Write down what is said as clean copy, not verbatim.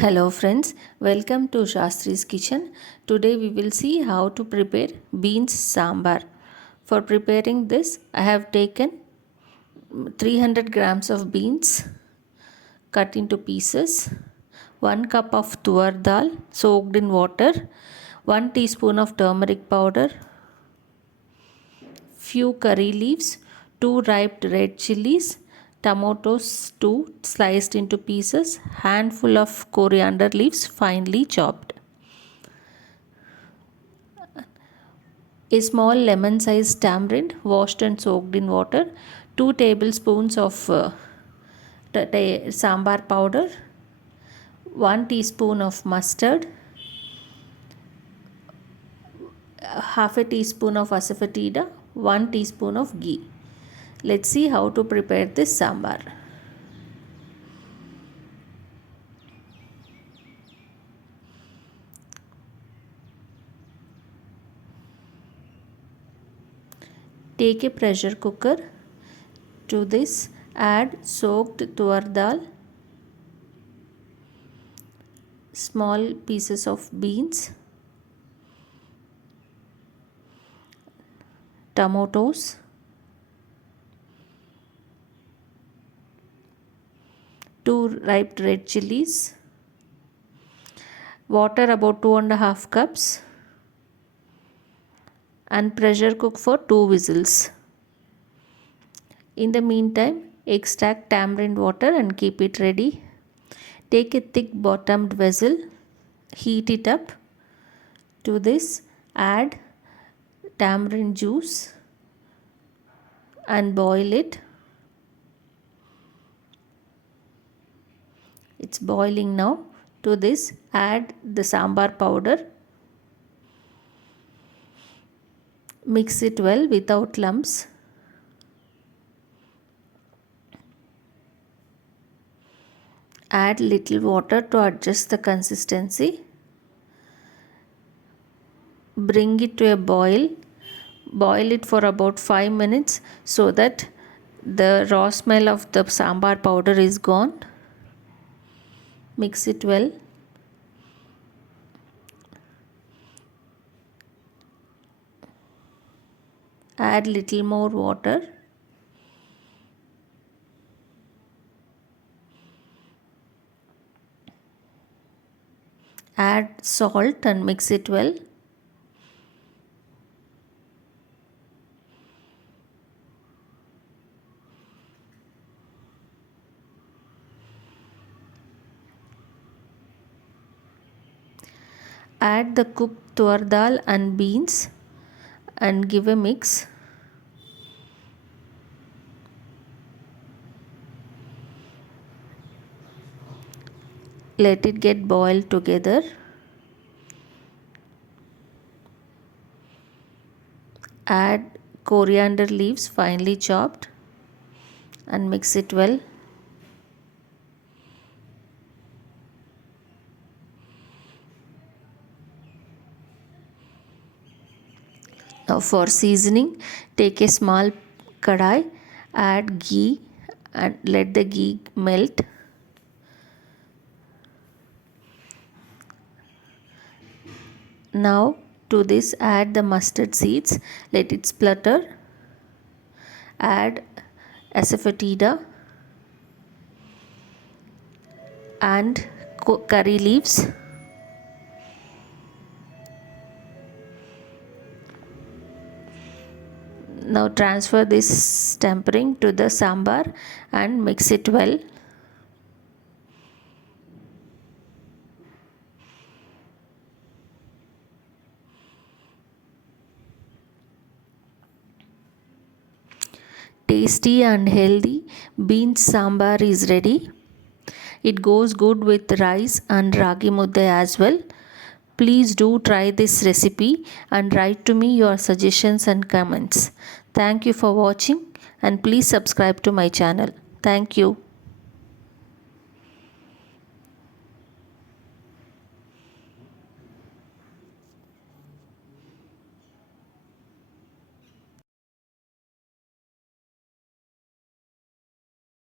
Hello friends, welcome to Shastri's kitchen. Today we will see how to prepare beans sambar. For preparing this, I have taken 300 grams of beans cut into pieces, 1 cup of tuar dal soaked in water, 1 teaspoon of turmeric powder, few curry leaves, 2 ripe red chilies, tomatoes 2 sliced into pieces, handful of coriander leaves finely chopped. A small lemon sized tamarind washed and soaked in water, 2 tablespoons of sambar powder, 1 teaspoon of mustard, half a teaspoon of Asafoetida, 1 teaspoon of ghee. Let's see how to prepare this sambar. Take a pressure cooker. To this add soaked tuar dal, small pieces of beans, tomatoes, two ripe red chilies, water about 2.5 cups, and pressure cook for 2 whistles. In the meantime, extract tamarind water and keep it ready. Take a thick bottomed vessel, heat it up. To this add tamarind juice and boil it. It's boiling now. To this add the sambar powder. Mix it well without lumps. Add little water to adjust the consistency. Bring it to a boil. Boil it for about 5 minutes so that the raw smell of the sambar powder is gone. Mix it well. Add little more water. Add salt and mix it well. Add the cooked tuar dal and beans and give a mix. Let it get boiled together. Add coriander leaves finely chopped and mix it well. Now for seasoning, take a small kadai, add ghee and let the ghee melt. Now to this add the mustard seeds, let it splutter. Add Asafoetida and curry leaves. Now transfer this tempering to the sambar and mix it well. Tasty and healthy beans sambar is ready. It goes good with rice and ragi mudde as well. Please do try this recipe and write to me your suggestions and comments. Thank you for watching and please subscribe to my channel. Thank you.